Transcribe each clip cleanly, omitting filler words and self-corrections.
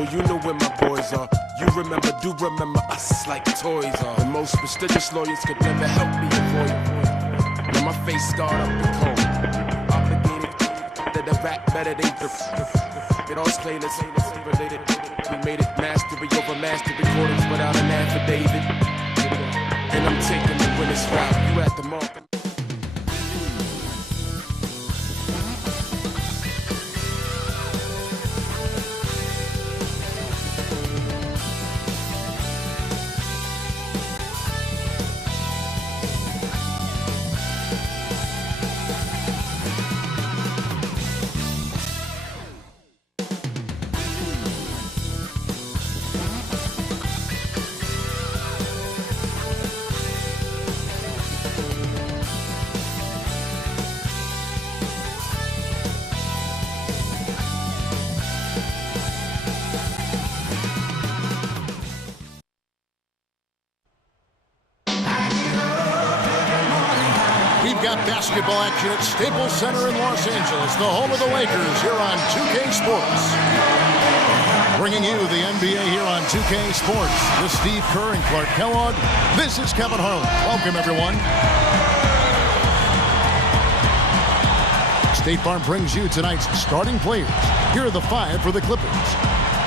So you know where my boys are. You remember, do remember us like toys are. The most prestigious lawyers could never help me avoid. Now my face scarred up and cold. Obligated that the rap better than it all playlist related. We made it mastery over master recordings without an affidavit. And I'm taking the winner's route. You at the mark. Basketball action at Staples Center in Los Angeles, the home of the Lakers, here on 2K Sports. Bringing you the NBA here on 2K Sports with Steve Kerr and Clark Kellogg. This is Kevin Harlan. Welcome, everyone. State Farm brings you tonight's starting players. Here are the five for the Clippers.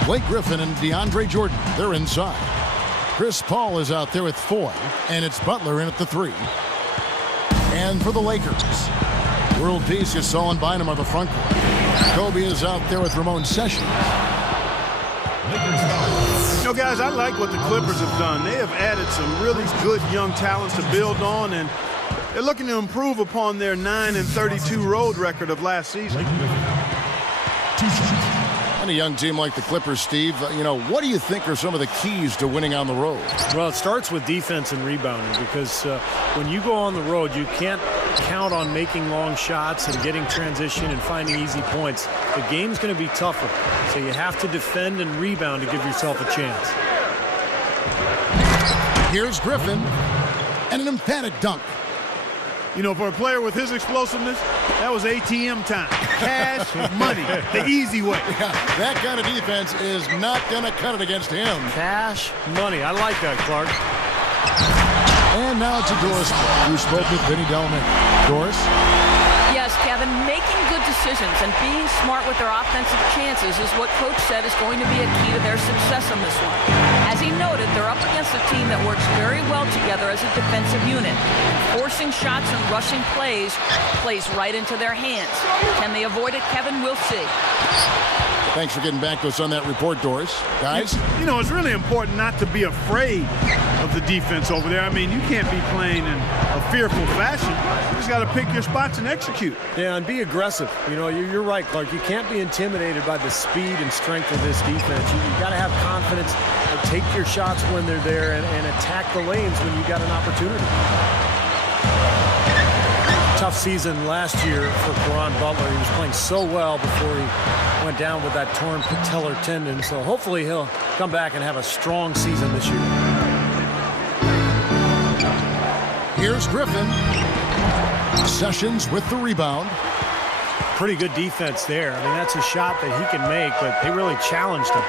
Blake Griffin and DeAndre Jordan, they're inside. Chris Paul is out there with Foy, and it's Butler in at the 3. And for the Lakers, world peace Gasol and Bynum are the front court. Kobe is out there with Ramon Sessions. You know, guys, I like what the Clippers have done. They have added some really good young talents to build on, and they're looking to improve upon their 9-32 road record of last season. And a young team like the Clippers, Steve, what do you think are some of the keys to winning on the road? Well, it starts with defense and rebounding because when you go on the road, you can't count on making long shots and getting transition and finding easy points. The game's going to be tougher, so you have to defend and rebound to give yourself a chance. Here's Griffin, and an emphatic dunk. You know, for a player with his explosiveness, that was ATM time. Cash money, the easy way. Yeah, that kind of defense is not going to cut it against him. Cash money. I like that, Clark. And now to Doris, who spoke with Vinny Delman. Doris? Yes, Kevin, making good decisions and being smart with their offensive chances is what Coach said is going to be a key to their success in this one. As he noted, they're up against a team that works very well together as a defensive unit. Forcing shots and rushing plays right into their hands. Can they avoid it, Kevin? We'll see. Thanks for getting back to us on that report, Doris. Guys? You know, it's really important not to be afraid of the defense over there. I mean, you can't be playing in a fearful fashion. You just got to pick your spots and execute. Yeah, and be aggressive. You know, you're right, Clark. You can't be intimidated by the speed and strength of this defense. You got to have confidence. Take your shots when they're there and attack the lanes when you got an opportunity. Tough season last year for Caron Butler. He was playing so well before he went down with that torn patellar tendon. So hopefully he'll come back and have a strong season this year. Here's Griffin. Sessions with the rebound. Pretty good defense there. I mean, that's a shot that he can make, but they really challenged him.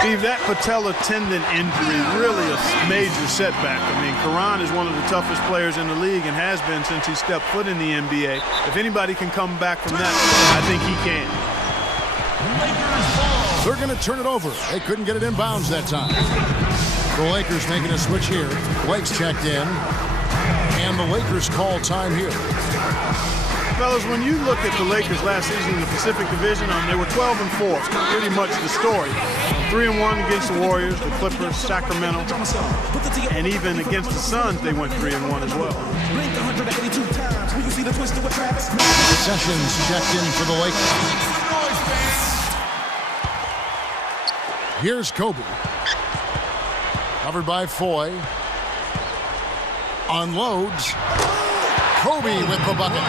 Steve, that patellar tendon injury really a major setback. I mean, Caron is one of the toughest players in the league and has been since he stepped foot in the NBA. If anybody can come back from that, I think he can. They're going to turn it over. They couldn't get it in bounds that time. The Lakers making a switch here. Blake's checked in. And the Lakers call time here. Fellas, when you look at the Lakers last season in the Pacific Division, they were 12-4. Pretty much the story. 3-1 against the Warriors, the Clippers, Sacramento, and even against the Suns, they went 3-1 as well. Sessions checked in for the Lakers. Here's Kobe. Covered by Foy. Unloads. Kobe with the bucket.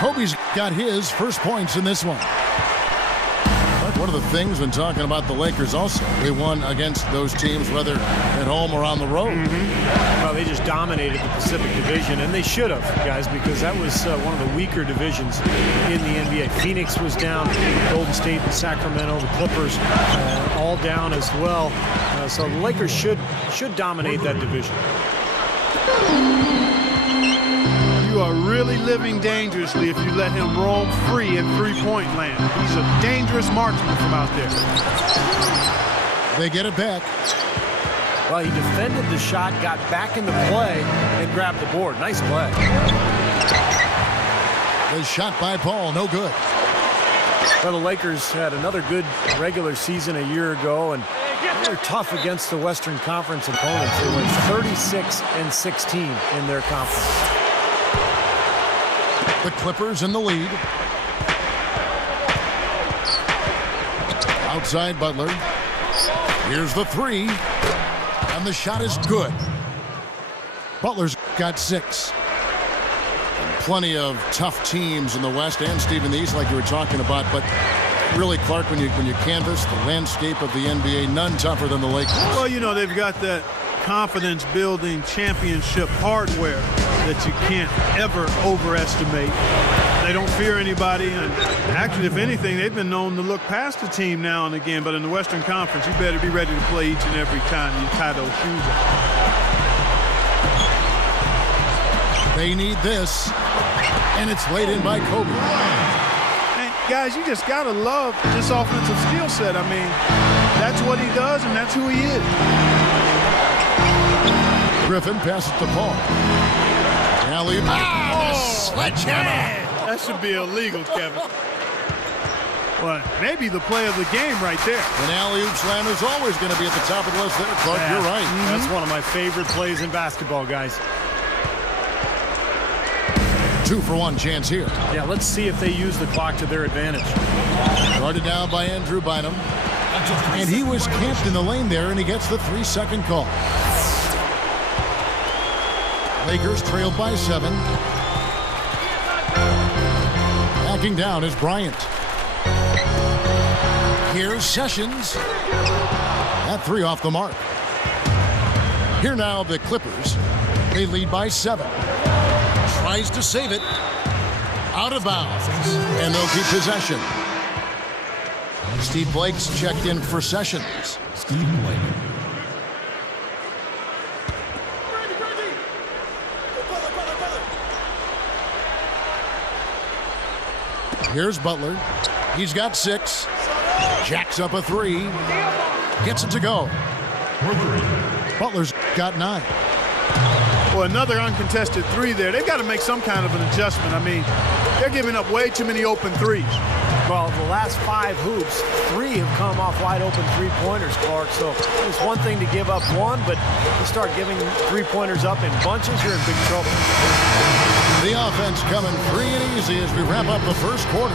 Kobe's got his first points in this one. one of the things when talking about the Lakers also, they won against those teams, whether at home or on the road. Well, they just dominated the Pacific Division, and they should have, guys, because that was one of the weaker divisions in the NBA. Phoenix was down, Golden State and Sacramento, the Clippers all down as well. So the Lakers should dominate that division. You are really living dangerously if you let him roam free in three-point land. He's a dangerous marksman from out there. They get it back. Well, he defended the shot, got back into play, and grabbed the board. Nice play. The shot by Paul, no good. Well, the Lakers had another good regular season a year ago, and they're tough against the Western Conference opponents. They went 36-16 in their conference. The Clippers in the lead. Outside Butler. Here's the three. And the shot is good. Butler's got 6. And plenty of tough teams in the West and Steve in the East, like you were talking about. But really, Clark, when you canvass the landscape of the NBA, none tougher than the Lakers. Well, you know, they've got that confidence-building championship hardware that you can't ever overestimate. They don't fear anybody, and actually, if anything, they've been known to look past the team now and again. But in the Western Conference, you better be ready to play each and every time you tie those shoes on. They need this, and it's laid in by Kobe. And guys, you just gotta love this offensive skill set. I mean, that's what he does, and that's who he is. Griffin passes to Paul. Alley-oop. Sledgehammer. That should be illegal, Kevin. Well, maybe the play of the game right there. An alley-oop slam is always going to be at the top of the list there, Clark. Yeah. You're right. That's one of my favorite plays in basketball, guys. 2-for-1 chance here. Yeah, let's see if they use the clock to their advantage. Guarded down by Andrew Bynum. And he was camped in the lane there, and he gets the 3-second call. Lakers trailed by 7. Backing down is Bryant. Here's Sessions. That 3 off the mark. Here now the Clippers. They lead by 7. Tries to save it. Out of bounds. And they'll keep possession. Steve Blake's checked in for Sessions. Steve Blake. Here's Butler. He's got 6. Jacks up a 3. Gets it to go. Butler's got 9. Well, another uncontested 3 there. They've got to make some kind of an adjustment. I mean, they're giving up way too many open 3s. Well, the last 5 hoops, 3 have come off wide open three-pointers, Clark. So it's one thing to give up 1, but you start giving three-pointers up in bunches, you're in big trouble. The offense coming free and easy as we wrap up the first quarter.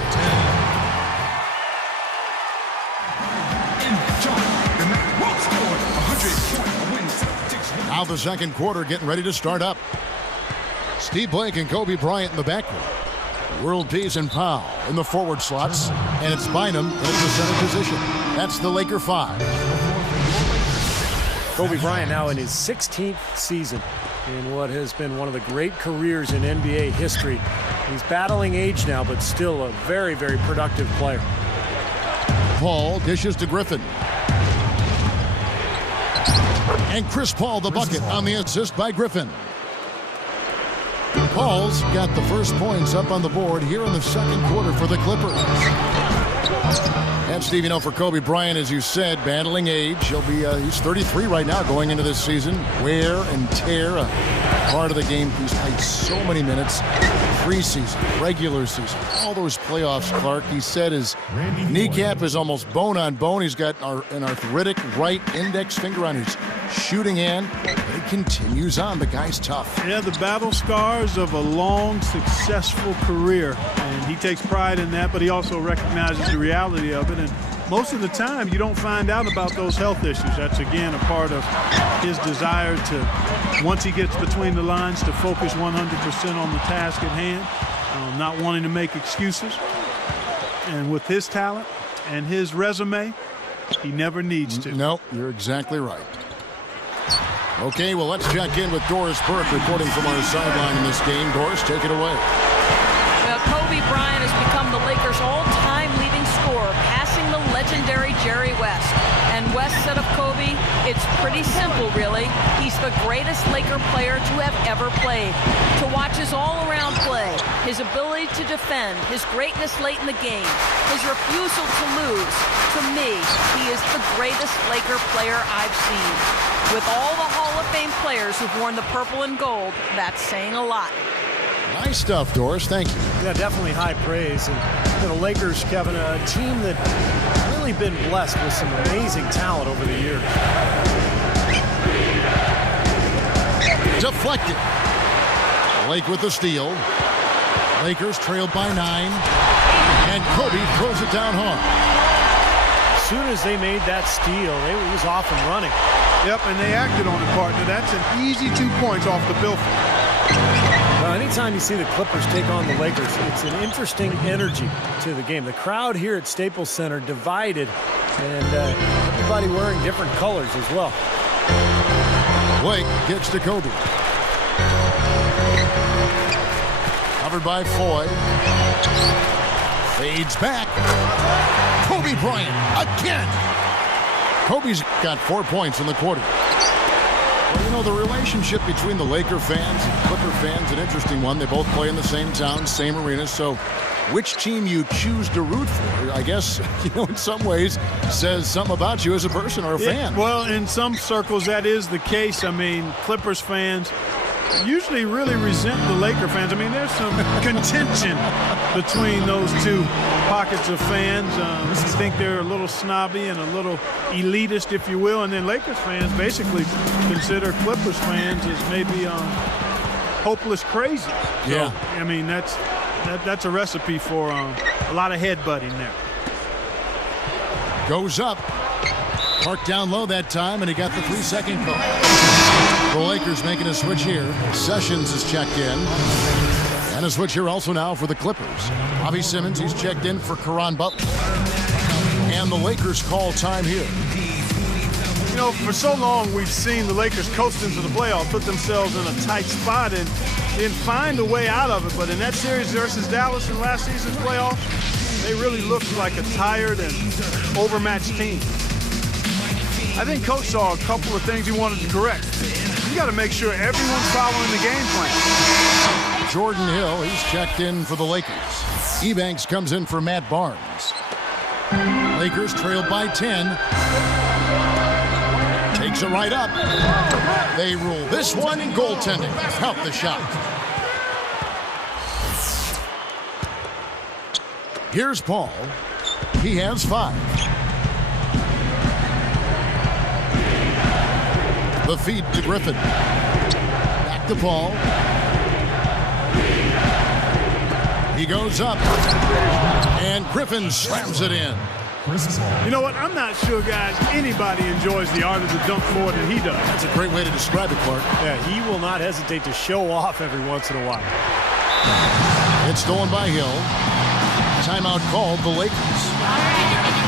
Now the second quarter getting ready to start up. Steve Blake and Kobe Bryant in the backcourt. World Peace and Powell in the forward slots. And it's Bynum in the center position. That's the Laker 5. Kobe Bryant now in his 16th season in what has been one of the great careers in NBA history. He's battling age now, but still a very, very productive player. Paul dishes to Griffin. And Chris Paul the bucket on the assist by Griffin. Paul's got the first points up on the board here in the second quarter for the Clippers. And Steve, you know, for Kobe Bryant, as you said, battling age. He's 33 right now going into this season. Wear and tear, a part of the game. He's played so many minutes. Preseason, regular season, all those playoffs, Clark. He said his kneecap is almost bone on bone. He's got an arthritic right index finger on his shooting hand. He continues on. The guy's tough. Yeah, the battle scars of a long, successful career. And he takes pride in that, but he also recognizes the reality of it. And most of the time, you don't find out about those health issues. That's, again, a part of his desire to, once he gets between the lines, to focus 100% on the task at hand, not wanting to make excuses. And with his talent, and his resume, he never needs to. Nope, you're exactly right. Okay, well, let's check in with Doris Burke reporting from our sideline in this game. Doris, take it away. Well, Kobe Bryant has become the Lakers' all-time leading scorer, passing the legendary Jerry West. And West said of Kobe, it's pretty simple, really. He's the greatest Laker player to have ever played. To watch his all-around play, his ability to defend, his greatness late in the game, his refusal to lose, to me, he is the greatest Laker player I've seen. With all the Hall of Fame players who've worn the purple and gold, that's saying a lot. Nice stuff, Doris. Thank you. Yeah, definitely high praise. And the Lakers, Kevin, a team that really been blessed with some amazing talent over the years. Deflected. Lake with the steal. Lakers trailed by 9. And Kobe throws it down hard. As soon as they made that steal, he was off and running. Yep, and they acted on it, partner. That's an easy 2 points off the billfold. Well, anytime you see the Clippers take on the Lakers, it's an interesting energy to the game. The crowd here at Staples Center divided, and everybody wearing different colors as well. Blake gets to Kobe. Covered by Foy. Fades back. Kobe Bryant again. Kobe's got 4 points in the quarter. Well, you know, the relationship between the Laker fans and Clipper fans, an interesting one. They both play in the same town, same arena. So which team you choose to root for, I guess, you know, in some ways says something about you as a person or a fan. Well, in some circles, that is the case. I mean, Clippers fans usually really resent the Laker fans. I mean, there's some contention between those two pockets of fans. I think they're a little snobby and a little elitist, if you will. And then Lakers fans basically consider Clippers fans as maybe hopeless crazy. So, yeah. I mean, that's a recipe for a lot of headbutting there. Goes up. Parked down low that time, and he got the 3-second call. The Lakers making a switch here. Sessions is checked in. And a switch here also now for the Clippers. Bobby Simmons, he's checked in for Caron Butler. And the Lakers call time here. You know, for so long we've seen the Lakers coast into the playoffs, put themselves in a tight spot, and then find a way out of it. But in that series versus Dallas in last season's playoffs, they really looked like a tired and overmatched team. I think Coach saw a couple of things he wanted to correct. You got to make sure everyone's following the game plan. Jordan Hill, he's checked in for the Lakers. Ebanks comes in for Matt Barnes. Lakers trailed by 10. Takes it right up. They rule this one in goaltending. Help the shot. Here's Paul. He has 5. The feed to Griffin. Back to Paul. He goes up. And Griffin slams it in. You know what? I'm not sure, guys, anybody enjoys the art of the dunk more than he does. That's a great way to describe it, Clark. Yeah, he will not hesitate to show off every once in a while. It's stolen by Hill. Timeout called the Lakers.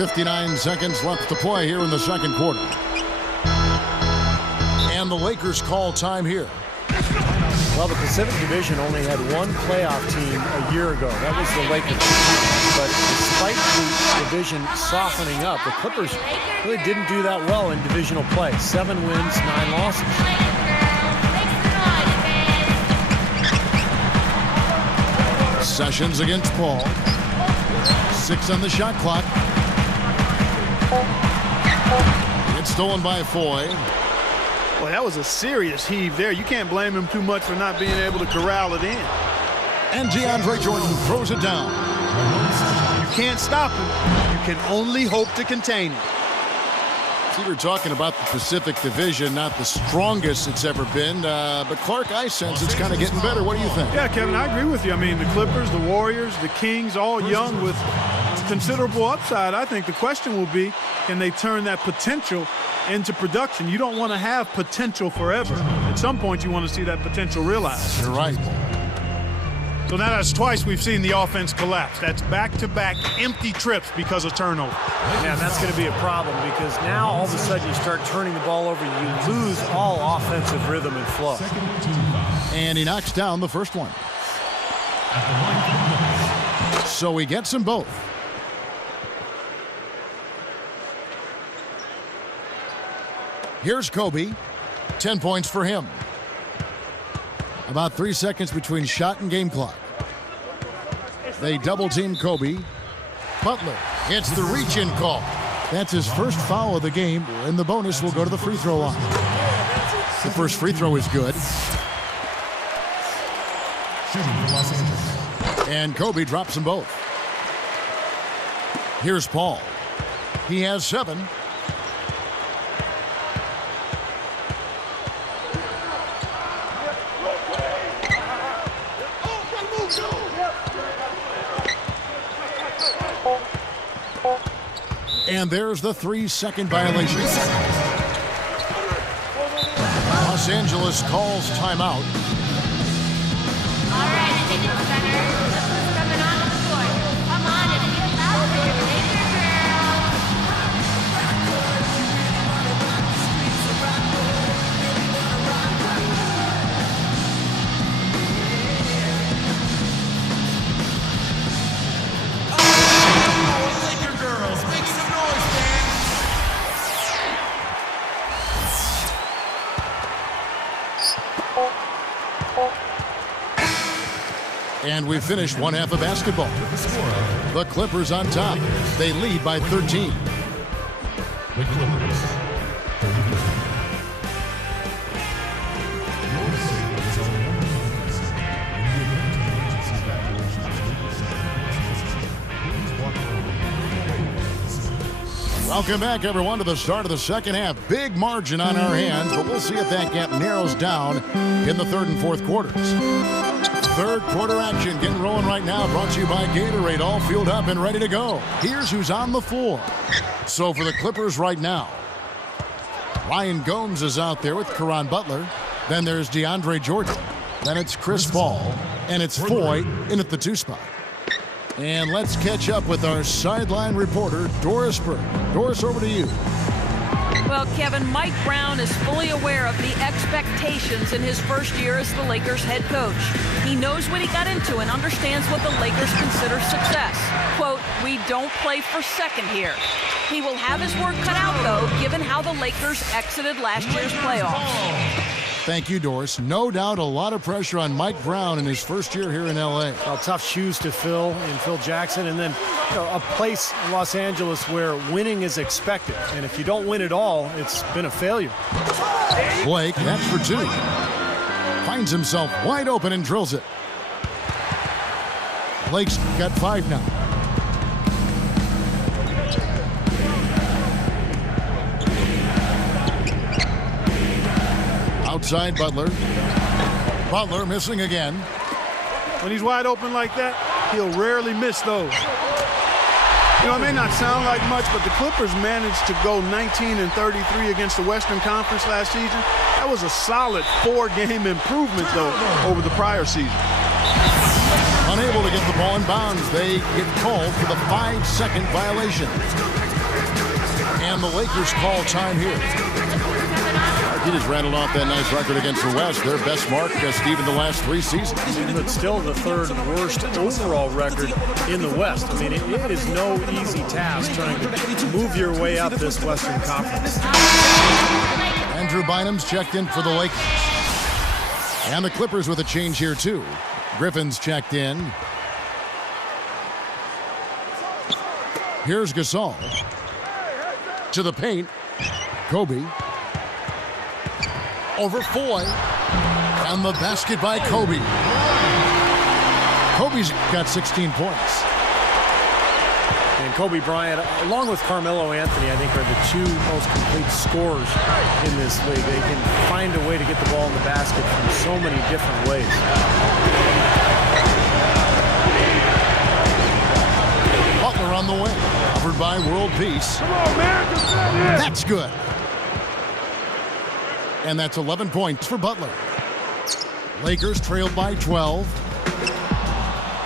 .59 seconds left to play here in the second quarter. And the Lakers call time here. Well, the Pacific Division only had one playoff team a year ago. That was the Lakers. But despite the division softening up, the Clippers really didn't do that well in divisional play. 7 wins, 9 losses. Sessions against Paul. 6 on the shot clock. It's stolen by Foy. Well, that was a serious heave there. You can't blame him too much for not being able to corral it in. And DeAndre Jordan throws it down. You can't stop him. You can only hope to contain him. See, we're talking about the Pacific Division, not the strongest it's ever been. But Clark, I sense it's kind of getting better. What do you think? Yeah, Kevin, I agree with you. I mean, the Clippers, the Warriors, the Kings, all young with considerable upside. I think the question will be, can they turn that potential into production? You don't want to have potential forever. At some point, you want to see that potential realized. You're right. So now that's twice we've seen the offense collapse. That's back-to-back empty trips because of turnover. Yeah, and that's going to be a problem because now all of a sudden you start turning the ball over, you lose all offensive rhythm and flow. And he knocks down the first one. So he gets them both. Here's Kobe. 10 points for him. About 3 seconds between shot and game clock. They double-team Kobe. Butler gets the reach-in call. That's his first foul of the game, and the bonus will go to the free throw line. The first free throw is good. And Kobe drops them both. Here's Paul. He has 7. And there's the 3-second violation. Los Angeles calls timeout. All right, Digital Center. Look who's coming on the court. Come on and get out there. Take your girl. Laker girls, make some noise, man. And we finished one half of basketball. The Clippers on top. They lead by 13. The Clippers. Welcome back, everyone, to the start of the second half. Big margin on our hands, but we'll see if that gap narrows down in the third and fourth quarters. Third quarter action getting rolling right now, brought to you by Gatorade, all fueled up and ready to go. Here's who's on the floor. So for the Clippers right now, Ryan Gomes is out there with Caron Butler. Then there's DeAndre Jordan. Then it's Chris Paul. And it's Foy in at the 2 spot. And let's catch up with our sideline reporter, Doris Burke. Doris, over to you. Well, Kevin, Mike Brown is fully aware of the expectations in his first year as the Lakers head coach. He knows what he got into and understands what the Lakers consider success. Quote, "We don't play for second here." He will have his work cut out, though, given how the Lakers exited last year's playoffs. Thank you, Doris. No doubt a lot of pressure on Mike Brown in his first year here in L.A. Well, tough shoes to fill in Phil Jackson, and then a place in Los Angeles where winning is expected. And if you don't win at all, it's been a failure. Blake, that's for 2. Finds himself wide open and drills it. Blake's got 5 now. Outside Butler. Butler missing again. When he's wide open like that, he'll rarely miss those. You know, it may not sound like much, but the Clippers managed to go 19-33 against the Western Conference last season. That was a solid 4-game improvement, though, over the prior season. Unable to get the ball in bounds, they get called for the 5-second violation. And the Lakers call time here. He just rattled off that nice record against the West. Their best mark, Steve, in the last 3 seasons. But still the third worst overall record in the West. I mean, it is no easy task trying to move your way up this Western Conference. Andrew Bynum's checked in for the Lakers. And the Clippers with a change here, too. Griffin's checked in. Here's Gasol. To the paint. Kobe. Over Foy. And the basket by Kobe. Kobe's got 16 points. And And Kobe Bryant, along with Carmelo Anthony, I think are the two most complete scorers in this league. They can find a way to get the ball in the basket from so many different ways. Butler on the way. Covered by World Peace. Come on, man. That's good. And that's 11 points for Butler. Lakers trailed by 12.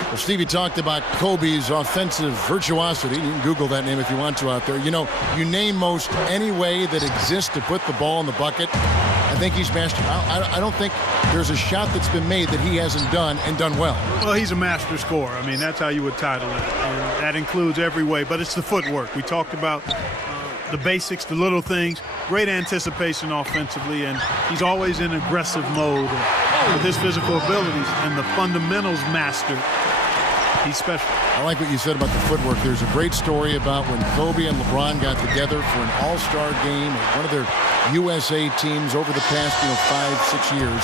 Well, Stevie talked about Kobe's offensive virtuosity. You can Google that name if you want to out there. You know, you name most any way that exists to put the ball in the bucket. I think he's mastered. I don't think there's a shot that's been made that he hasn't done and done well. Well, he's a master scorer. I mean, that's how you would title it. And that includes every way, but it's the footwork. We talked about the basics, the little things, great anticipation offensively, and he's always in aggressive mode with his physical abilities and the fundamentals mastered. He's special. I like what you said about the footwork. There's a great story about when Kobe and LeBron got together for an all-star game at one of their USA teams over the past 5-6 years.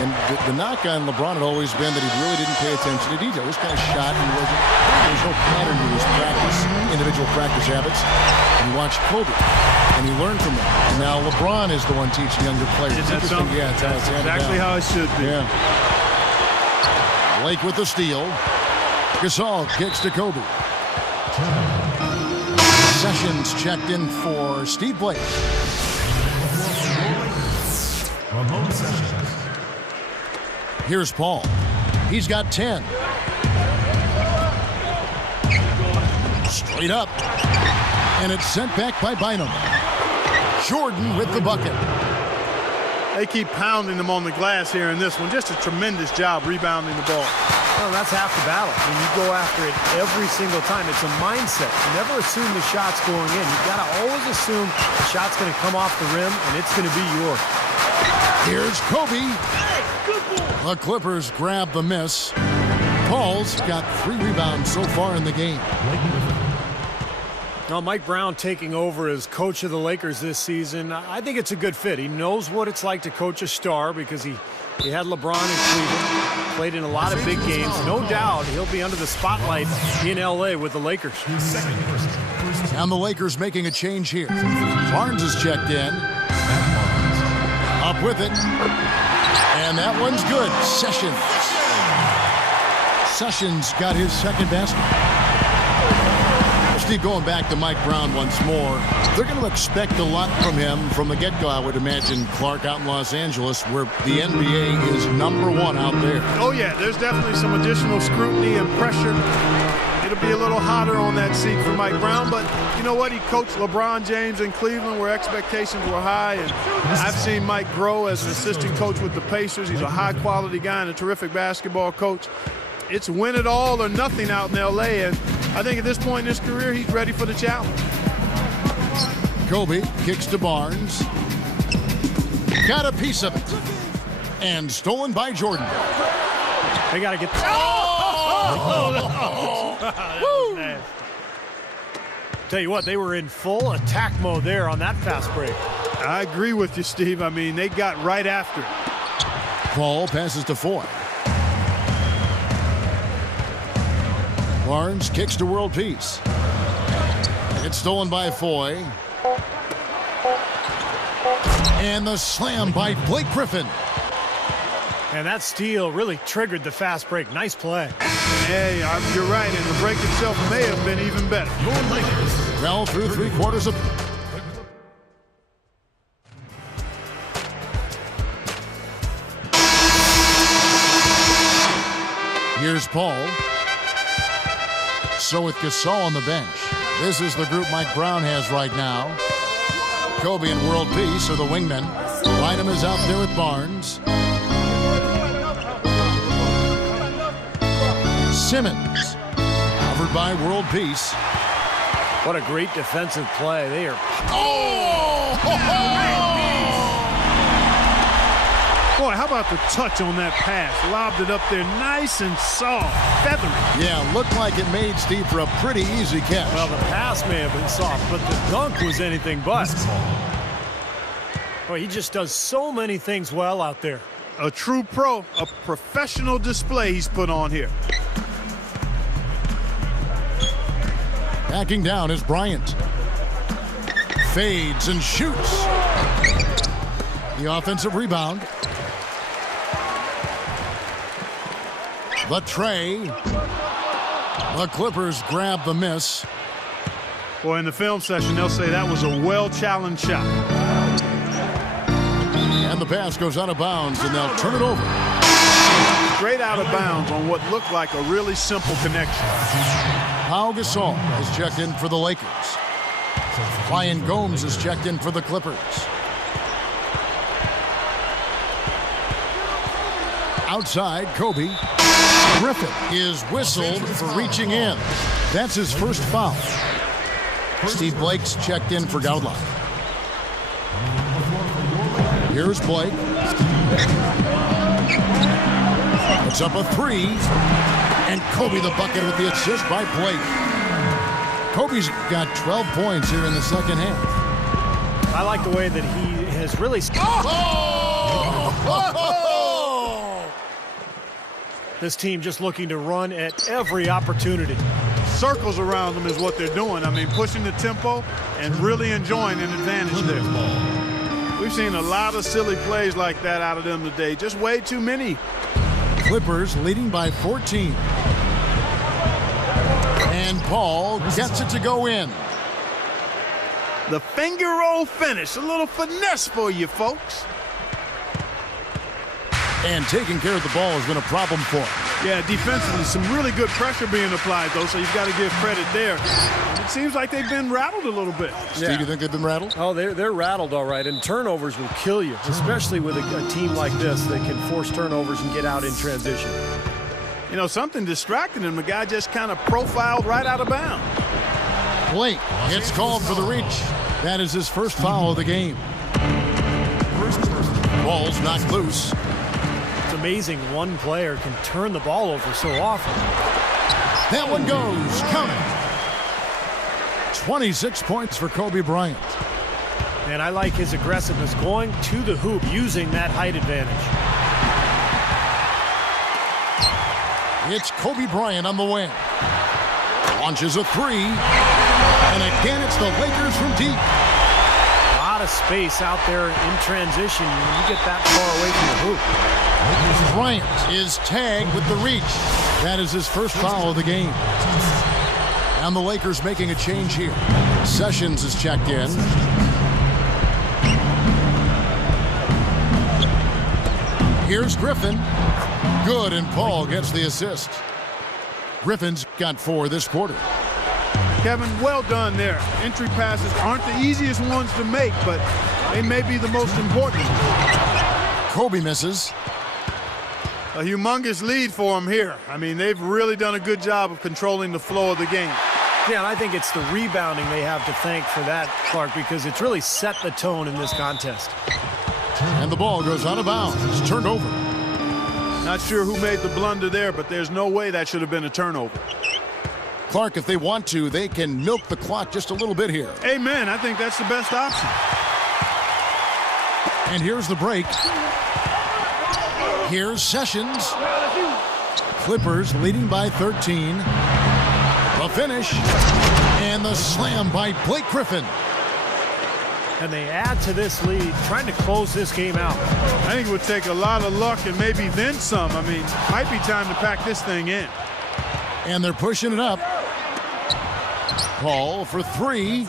And the knock on LeBron had always been that he really didn't pay attention to detail. This kind of shot, and there was no pattern to his practice, individual practice habits. And you watched Kobe, and he learned from him. And now LeBron is the one teaching younger players. Isn't that something? Yeah, that's exactly how it should be. Yeah. Blake with the steal. Gasol kicks to Kobe. Sessions checked in for Steve Blake. Ramon Sessions. Here's Paul. He's got 10. Straight up. And it's sent back by Bynum. Jordan with the bucket. They keep pounding them on the glass here in this one. Just a tremendous job rebounding the ball. Well, that's half the battle. When you go after it every single time, it's a mindset. You never assume the shot's going in. You've got to always assume the shot's going to come off the rim, and it's going to be yours. Here's Kobe. The Clippers grab the miss. Paul's got 3 rebounds so far in the game. Now, Mike Brown taking over as coach of the Lakers this season, I think it's a good fit. He knows what it's like to coach a star because he had LeBron in Cleveland, played in a lot of big games. No doubt he'll be under the spotlight in L.A. with the Lakers. And the Lakers making a change here. Barnes is checked in. Up with it. And that one's good. Sessions got his second basket. Steve, going back to Mike Brown once more, they're going to expect a lot from him from the get-go, I would imagine, Clark, out in Los Angeles, where the NBA is #1 out there. Oh, yeah, there's definitely some additional scrutiny and pressure. It'll be a little hotter on that seat for Mike Brown, but you know what? He coached LeBron James in Cleveland where expectations were high, and I've seen Mike grow as an assistant coach with the Pacers. He's a high-quality guy and a terrific basketball coach. It's win it all or nothing out in L.A., and I think at this point in his career, he's ready for the challenge. Kobe kicks to Barnes. Got a piece of it. And stolen by Jordan. They got to get... Tell you what, they were in full attack mode there on that fast break. I agree with you, Steve. I mean, they got right after it. Paul passes to Foy. Barnes kicks to World Peace. It's stolen by Foy. And the slam by Blake Griffin. And that steal really triggered the fast break. Nice play. Hey, you're right, and the break itself may have been even better. Well, through 3/4 of... Here's Paul. So with Gasol on the bench, this is the group Mike Brown has right now. Kobe and World Peace are the wingmen. Bynum is out there with Barnes. Simmons, covered by World Peace. What a great defensive play. They are... Boy, how about the touch on that pass? Lobbed it up there nice and soft, feathery. Yeah, looked like it made Steve for a pretty easy catch. Well, the pass may have been soft, but the dunk was anything but. Boy, he just does so many things well out there. A true pro, a professional display he's put on here. Backing down is Bryant. Fades and shoots. The offensive rebound. The tray. The Clippers grab the miss. Boy, in the film session, they'll say that was a well-challenged shot. And the pass goes out of bounds, and they'll turn it over. Straight out of bounds on what looked like a really simple connection. Pau Gasol has checked in for the Lakers. Ryan Gomes has checked in for the Clippers. Outside, Kobe. Griffin is whistled for reaching in. That's his first foul. Steve Blake's checked in for Gaudla. Here's Blake. It's up a three. And Kobe the bucket with the assist by Blake. Kobe's got 12 points here in the second half. I like the way that he has really... This team just looking to run at every opportunity. Circles around them is what they're doing. I mean, pushing the tempo and really enjoying an advantage there. We've seen a lot of silly plays like that out of them today. Just way too many. Clippers leading by 14. And Paul gets it to go in. The finger roll finish. A little finesse for you folks. And taking care of the ball has been a problem for him. Yeah, defensively, some really good pressure being applied, though, so you've got to give credit there. It seems like they've been rattled a little bit. Steve, you think they've been rattled? Oh, they're rattled all right, and turnovers will kill you, especially with a team like this that can force turnovers and get out in transition. You know, something distracted him. The guy just kind of profiled right out of bounds. Blake gets called for the reach. That is his first foul of the game. Ball's knocked loose. It's amazing one player can turn the ball over so often. That one goes. Count it. 26 points for Kobe Bryant. And I like his aggressiveness going to the hoop using that height advantage. It's Kobe Bryant on the wing. Launches a three. And again, it's the Lakers from deep. A lot of space out there in transition when you get that far away from the hoop. Bryant is tagged with the reach. That is his first foul of the game. And the Lakers making a change here. Sessions is checked in. Here's Griffin. Good, and Paul gets the assist. Griffin's got 4 this quarter. Kevin, well done there. Entry passes aren't the easiest ones to make, but they may be the most important. Kobe misses. A humongous lead for them here. I mean, they've really done a good job of controlling the flow of the game. Yeah, and I think it's the rebounding they have to thank for that, Clark, because it's really set the tone in this contest. And the ball goes out of bounds. It's turned over. Not sure who made the blunder there, but there's no way that should have been a turnover. Clark, if they want to, they can milk the clock just a little bit here. Amen. I think that's the best option. And here's the break. Here's Sessions. Clippers leading by 13. The finish. And the slam by Blake Griffin. And they add to this lead, trying to close this game out. I think it would take a lot of luck and maybe then some. I mean, might be time to pack this thing in. And they're pushing it up. Paul for 3.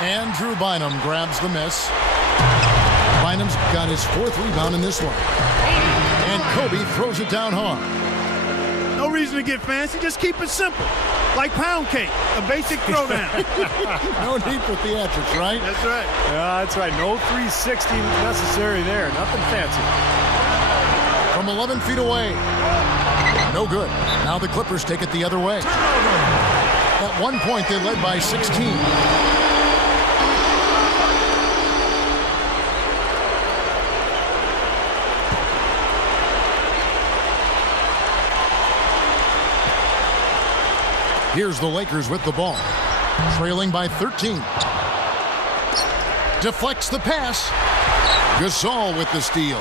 And Drew Bynum grabs the miss. Bynum's got his 4th rebound in this one. And Kobe throws it down hard. No reason to get fancy, just keep it simple. Like pound cake, a basic throwdown. No need for theatrics, right? That's right. Yeah, that's right. No 360 necessary there. Nothing fancy. From 11 feet away. No good. Now the Clippers take it the other way. At one point, they led by 16. Here's the Lakers with the ball. Trailing by 13. Deflects the pass. Gasol with the steal.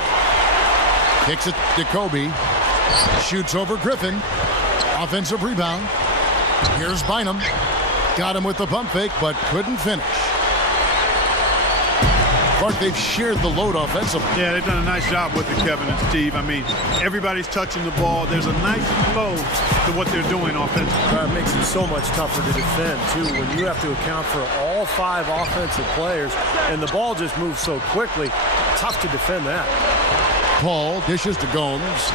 Kicks it to Kobe. Shoots over Griffin. Offensive rebound. Here's Bynum. Got him with the pump fake, but couldn't finish. Clark, they've shared the load offensively. Yeah, they've done a nice job with it, Kevin and Steve. I mean, everybody's touching the ball. There's a nice flow to what they're doing offensively. It makes it so much tougher to defend, too, when you have to account for all 5 offensive players, and the ball just moves so quickly. Tough to defend that. Paul dishes to Gomes.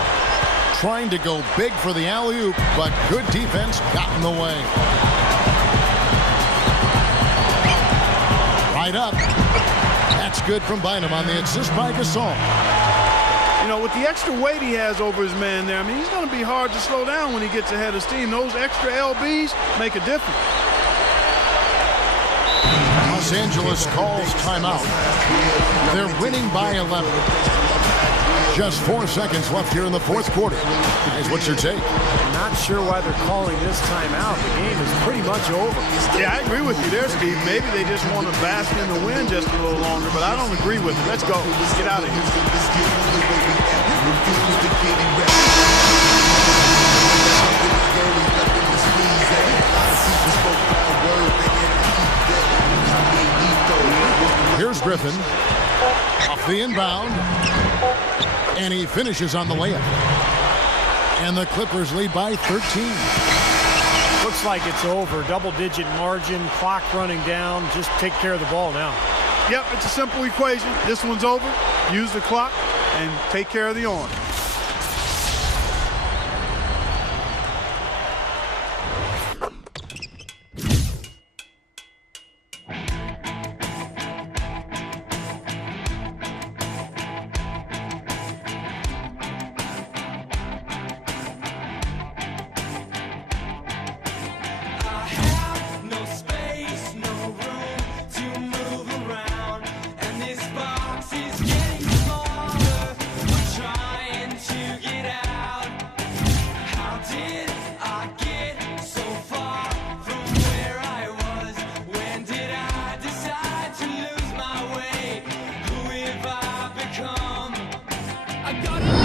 Trying to go big for the alley-oop, but good defense got in the way. Right up. That's good from Bynum on the assist by Gasol. You know, with the extra weight he has over his man there, I mean, he's going to be hard to slow down when he gets ahead of steam. Those extra LBs make a difference. Los Angeles calls timeout. They're winning by 11. Just 4 seconds left here in the fourth quarter. Guys, what's your take? Not sure why they're calling this timeout. The game is pretty much over. Yeah, I agree with you there, Steve. Maybe they just want to bask in the wind just a little longer, but I don't agree with it. Let's go. Let's get out of here. Here's Griffin. Off the inbound. And he finishes on the layup. And the Clippers lead by 13. Looks like it's over. Double-digit margin, clock running down. Just take care of the ball now. Yep, it's a simple equation. This one's over. Use the clock and take care of the arm. I got it.